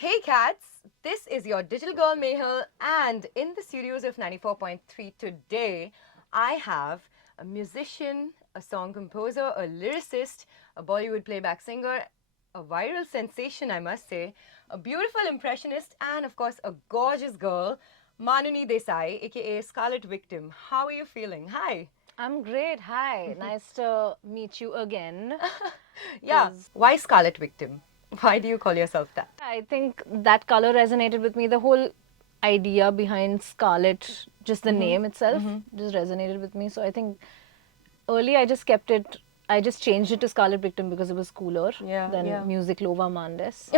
Hey cats, this is your digital girl Mehul, and in the studios of 94.3 today, I have a musician, a song composer, a lyricist, a Bollywood playback singer, a viral sensation, I must say, a beautiful impressionist, and of course, a gorgeous girl, Maanuni Desai, aka Scarlet Victim. How are you feeling? Hi. I'm great. Hi. Nice to meet you again. Yeah, why Scarlet Victim? Why do you call yourself that? I think that color resonated with me. The whole idea behind Scarlet, just the name itself, just resonated with me. So I think early I just kept it, I just changed it to Scarlet Victim because it was cooler than Music Lova Mandes.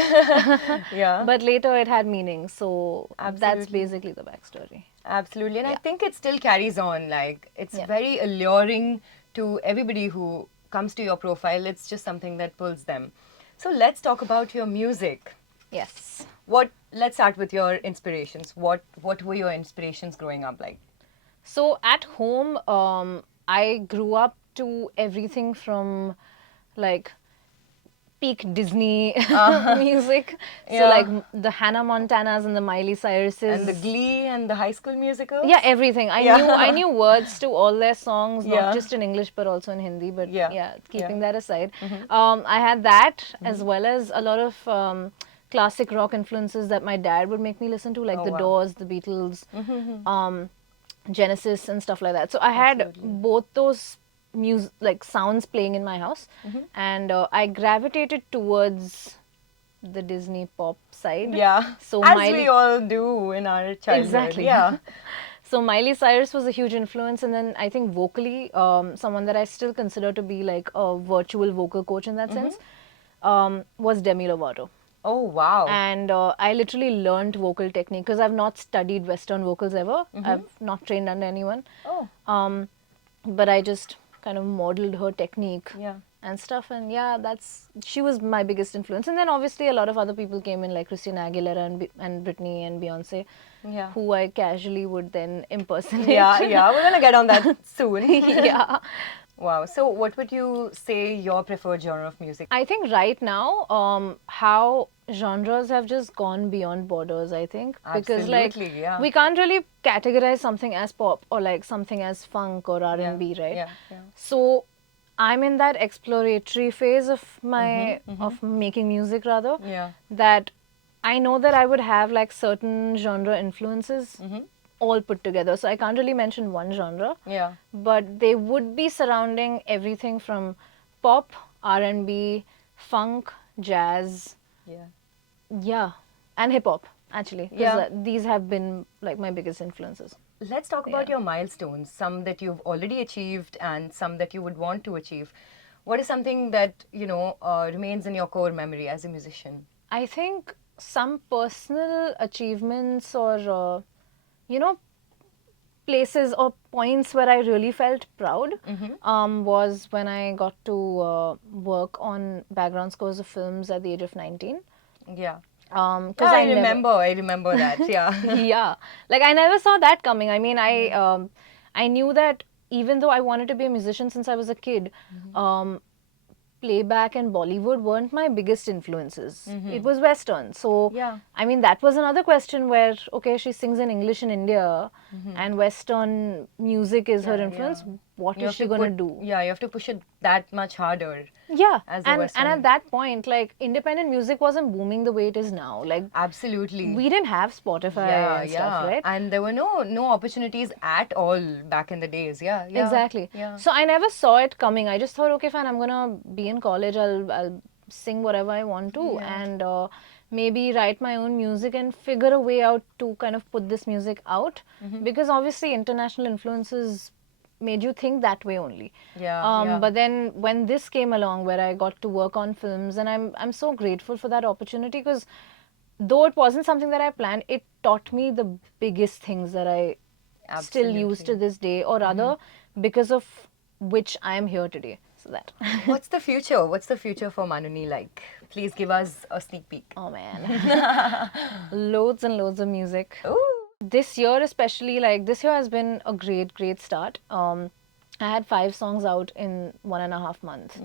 Yeah. But later it had meaning. So that's Absolutely. basically the backstory. Absolutely. And I think it still carries on. Like, it's very alluring to everybody who comes to your profile. It's just something that pulls them. So let's talk about your music. Yes. Let's start with your inspirations. What were your inspirations growing up like? So at home, I grew up to everything from like peak Disney music. So like the Hannah Montanas and the Miley Cyruses. And the Glee and the High School Musicals? Yeah, everything. I knew words to all their songs, Yeah. not just in English but also in Hindi. But Yeah. keeping that aside, I had that as well as a lot of classic rock influences that my dad would make me listen to, like the Doors, the Beatles, Genesis, and stuff like that. So I had both those music like sounds playing in my house, and I gravitated towards the Disney pop side. Yeah. So As we all do in our childhood. Exactly. Yeah. So Miley Cyrus was a huge influence, and then I think vocally, someone that I still consider to be like a virtual vocal coach in that sense, was Demi Lovato. Oh, wow. And I literally learned vocal technique because I've not studied Western vocals ever. I've not trained under anyone. Oh. But I just kind of modeled her technique Yeah. and stuff. And yeah, she was my biggest influence. And then obviously a lot of other people came in, like Christina Aguilera and Britney and Beyonce, who I casually would then impersonate. Yeah, we're gonna get on that soon. Yeah. Wow. So, what would you say your preferred genre of music? I think right now, how genres have just gone beyond borders, I think. Because like Absolutely, yeah. we can't really categorize something as pop or like something as funk or R&B, right? Yeah. So I'm in that exploratory phase of my of making music rather. Yeah. That I know that I would have like certain genre influences all put together. So I can't really mention one genre. Yeah. But they would be surrounding everything from pop, R&B, funk, jazz, Yeah. and hip hop actually. Because Yeah. these have been like my biggest influences. Let's talk about your milestones, some that you've already achieved and some that you would want to achieve. What is something that, remains in your core memory as a musician? I think some personal achievements or, places or points where I really felt proud was when I got to work on background scores of films at the age of 19. Yeah. Because I remember that. Yeah. Yeah, like I never saw that coming. I mean, I knew that even though I wanted to be a musician since I was a kid, playback and Bollywood weren't my biggest influences. It was Western. So, I mean, that was another question where, okay, she sings in English in India and Western music is her influence. What is she going to do? Yeah, you have to push it that much harder. Yeah, as a and Western. at that point, like, independent music wasn't booming the way it is now. Like, absolutely, we didn't have Spotify and stuff, right? And there were no opportunities at all back in the days. Yeah. Exactly. Yeah. So I never saw it coming. I just thought, okay, fine, I'm gonna be in college. I'll sing whatever I want to, and maybe write my own music and figure a way out to kind of put this music out. Because obviously international influences made you think that way only. But then when this came along, where I got to work on films, and I'm so grateful for that opportunity, because though it wasn't something that I planned, it taught me the biggest things that I still use to this day, or rather because of which I am here today. So that. What's the future? What's the future for Maanuni like? Please give us a sneak peek. Oh man, loads and loads of music. Ooh. This year especially, like this year has been a great start. I had 5 songs out in 1.5 months.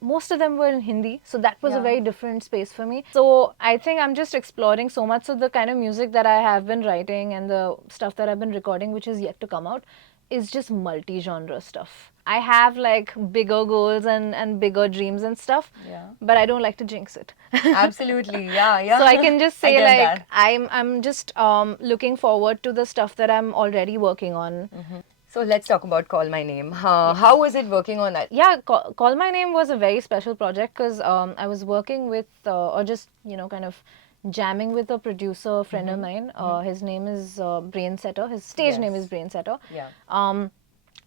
Most of them were in Hindi, so that was a very different space for me. So I think I'm just exploring so much. So the kind of music that I have been writing and the stuff that I've been recording, which is yet to come out, is just multi-genre stuff. I have like bigger goals and bigger dreams and stuff, but I don't like to jinx it. Absolutely, yeah. So I can just I say get like that. I'm just looking forward to the stuff that I'm already working on. So let's talk about Call My Name. How was it working on that? Yeah, Call My Name was a very special project because I was working with, or just, kind of jamming with a producer, a friend of mine. His name is Brain Setter. His stage name is Yes. Brain Setter. Yeah.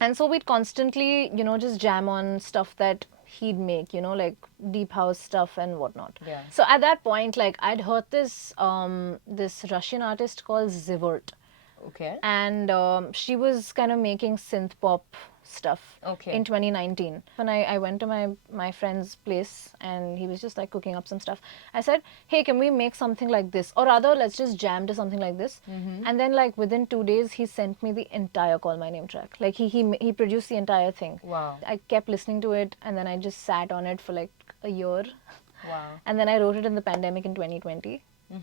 And so we'd constantly, just jam on stuff that he'd make, like deep house stuff and whatnot. Yeah. So at that point, like I'd heard this Russian artist called Zivert. Okay. And she was kind of making synth pop stuff in 2019. When I went to my friend's place and he was just like cooking up some stuff, I said, hey, can we make something like this, or rather let's just jam to something like this. And then like within 2 days he sent me the entire Call My Name track. Like he produced the entire thing. Wow. I kept listening to it and then I just sat on it for like a year. Wow. And then I wrote it in the pandemic in 2020.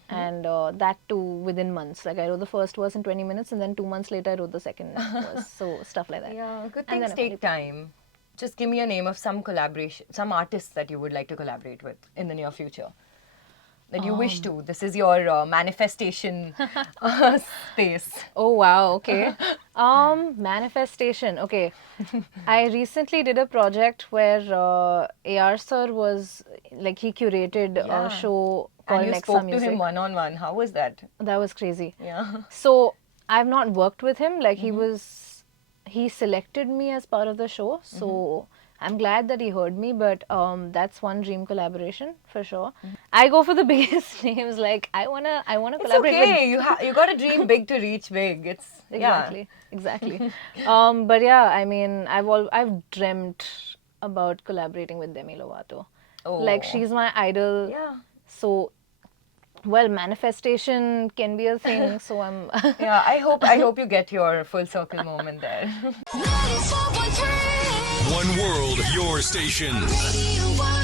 And that too within months. Like I wrote the first verse in 20 minutes and then 2 months later I wrote the second verse. So stuff like that. Yeah, good And things then take time. Just give me a name of some collaboration, some artists that you would like to collaborate with in the near future. That you wish to. This is your manifestation space. Oh wow, okay. Manifestation. Okay. I recently did a project where AR sir was like he curated Yeah. a show called And you Nexa spoke to Music. him one-on-one. How was that? That was crazy. Yeah. So I've not worked with him. Like he selected me as part of the show. So I'm glad that he heard me. But that's one dream collaboration for sure. I go for the biggest names. Like I wanna It's collaborate okay. You got to dream big to reach big. It's exactly. But yeah, I mean, I've dreamt about collaborating with Demi Lovato. Oh. Like she's my idol. Yeah. So, well, manifestation can be a thing. So I'm. Yeah. I hope you get your full circle moment there. 94.3 One world, your station. Radio 1.